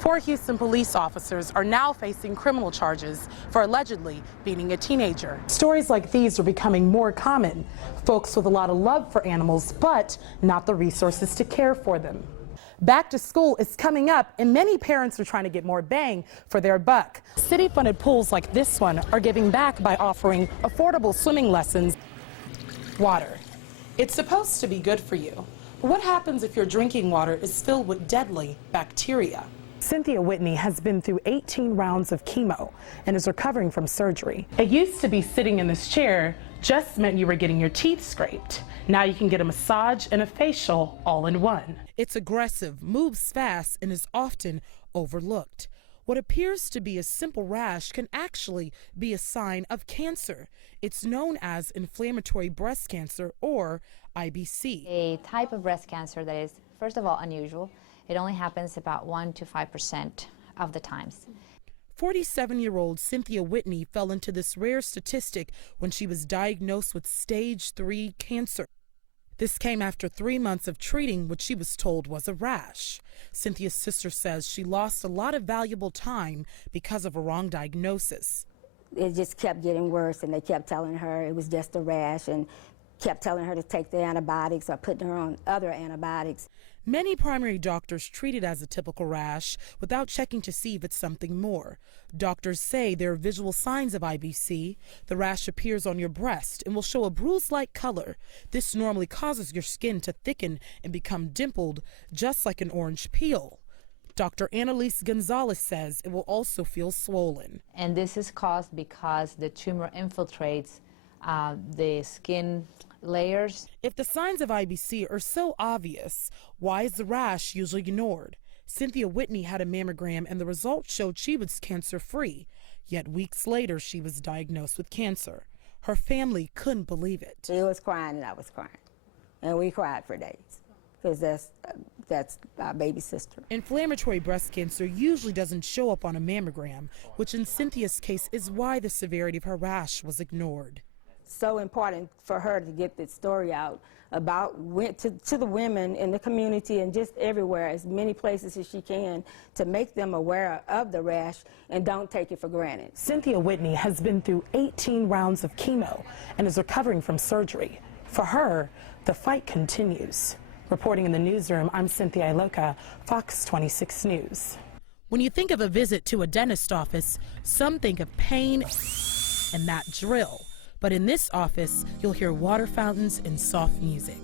4 Houston police officers are now facing criminal charges for allegedly beating a teenager. Stories like these are becoming more common. Folks with a lot of love for animals, but not the resources to care for them. Back to school is coming up, and many parents are trying to get more bang for their buck. City-funded pools like this one are giving back by offering affordable swimming lessons. Water. It's supposed to be good for you. But what happens if your drinking water is filled with deadly bacteria? Cynthia Whitney has been through 18 rounds of chemo and is recovering from surgery. It used to be sitting in this chair just meant you were getting your teeth scraped. Now you can get a massage and a facial all in one. It's aggressive, moves fast, and is often overlooked. What appears to be a simple rash can actually be a sign of cancer. It's known as inflammatory breast cancer, or IBC. A type of breast cancer that is, first of all, unusual. It only happens about 1 to 5% of the times. 47-year-old Cynthia Whitney fell into this rare statistic when she was diagnosed with stage 3 cancer. This came after 3 months of treating what she was told was a rash. Cynthia's sister says she lost a lot of valuable time because of a wrong diagnosis. It just kept getting worse, and they kept telling her it was just a rash and kept telling her to take the antibiotics or putting her on other antibiotics. Many primary doctors treat it as a typical rash without checking to see if it's something more. Doctors say there are visual signs of IBC. The rash appears on your breast and will show a bruise-like color. This normally causes your skin to thicken and become dimpled, just like an orange peel. Dr. Annalise Gonzalez says it will also feel swollen. And this is caused because the tumor infiltrates the skin layers. If the signs of IBC are so obvious, why is the rash usually ignored? Cynthia Whitney had a mammogram and the results showed she was cancer-free. Yet weeks later, she was diagnosed with cancer. Her family couldn't believe it. She was crying and I was crying. And we cried for days because that's our baby sister. Inflammatory breast cancer usually doesn't show up on a mammogram, which in Cynthia's case is why the severity of her rash was ignored. So important for her to get this story out about to the women in the community and just everywhere, as many places as she can, to make them aware of the rash and don't take it for granted. Cynthia Whitney has been through 18 rounds of chemo and is recovering from surgery. For her, the fight continues. Reporting in the newsroom, I'm Cynthia Iloka, Fox 26 News. When you think of a visit to a dentist office, some think of pain and that drill. But in this office, you'll hear water fountains and soft music.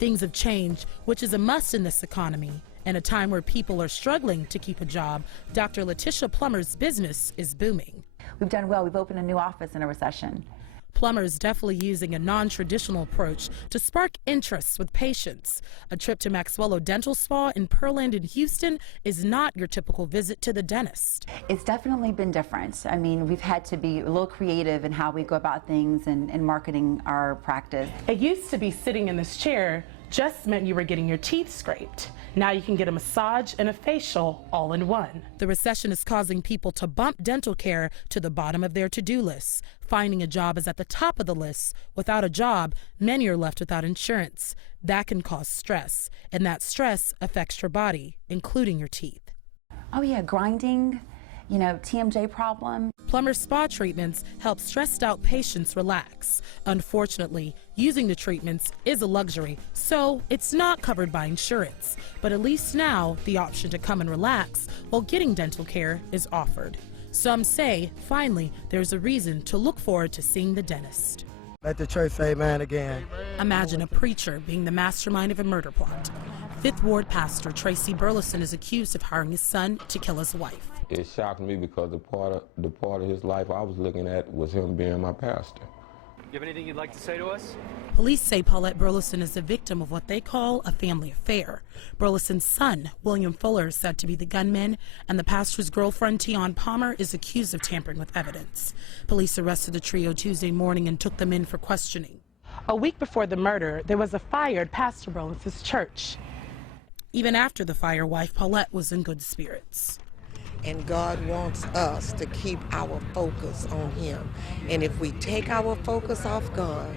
Things have changed, which is a must in this economy. In a time where people are struggling to keep a job, Dr. Letitia Plummer's business is booming. We've done well. We've opened a new office in a recession. Plummer is definitely using a non-traditional approach to spark interest with patients. A trip to Maxwello Dental Spa in Pearland in Houston is not your typical visit to the dentist. It's definitely been different. I mean, we've had to be a little creative in how we go about things and marketing our practice. It used to be sitting in this chair just meant you were getting your teeth scraped. Now you can get a massage and a facial all in one. The recession is causing people to bump dental care to the bottom of their to-do lists. Finding a job is at the top of the list. Without a job, many are left without insurance. That can cause stress, and that stress affects your body, including your teeth. Oh yeah, grinding, you know, TMJ problem. Plummer Spa treatments help stressed out patients relax. Unfortunately, using the treatments is a luxury, so it's not covered by insurance. But at least now, the option to come and relax while getting dental care is offered. Some say, finally, there's a reason to look forward to seeing the dentist. Let the church say amen again. Imagine a preacher being the mastermind of a murder plot. Fifth Ward pastor Tracy Burleson is accused of hiring his son to kill his wife. It shocked me because the part of his life I was looking at was him being my pastor. Do you have anything you'd like to say to us? Police say Paulette Burleson is a victim of what they call a family affair. Burleson's son, William Fuller, is said to be the gunman, and the pastor's girlfriend, Tion Palmer, is accused of tampering with evidence. Police arrested the trio Tuesday morning and took them in for questioning. A week before the murder, there was a fire at Pastor Burleson's church. Even after the fire, wife Paulette was in good spirits. And God wants us to keep our focus on Him. And if we take our focus off God,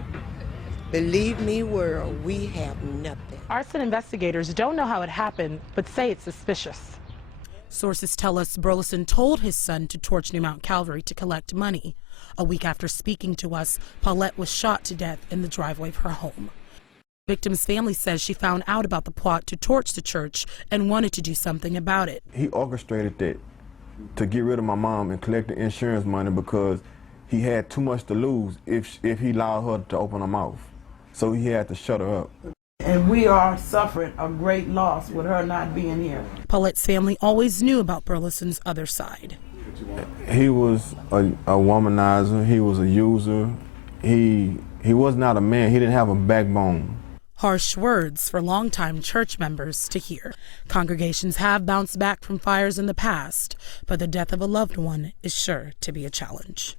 believe me, world, we have nothing. Arson investigators don't know how it happened, but say it's suspicious. Sources tell us Burleson told his son to torch New Mount Calvary to collect money. A week after speaking to us, Paulette was shot to death in the driveway of her home. Victim's family says she found out about the plot to torch the church and wanted to do something about it. He orchestrated that to get rid of my mom and collect the insurance money because he had too much to lose if he allowed her to open her mouth. So he had to shut her up. And we are suffering a great loss with her not being here. Paulette's family always knew about Burleson's other side. He was a womanizer. He was a user. He was not a man. He didn't have a backbone. Harsh words for longtime church members to hear. Congregations have bounced back from fires in the past, but the death of a loved one is sure to be a challenge.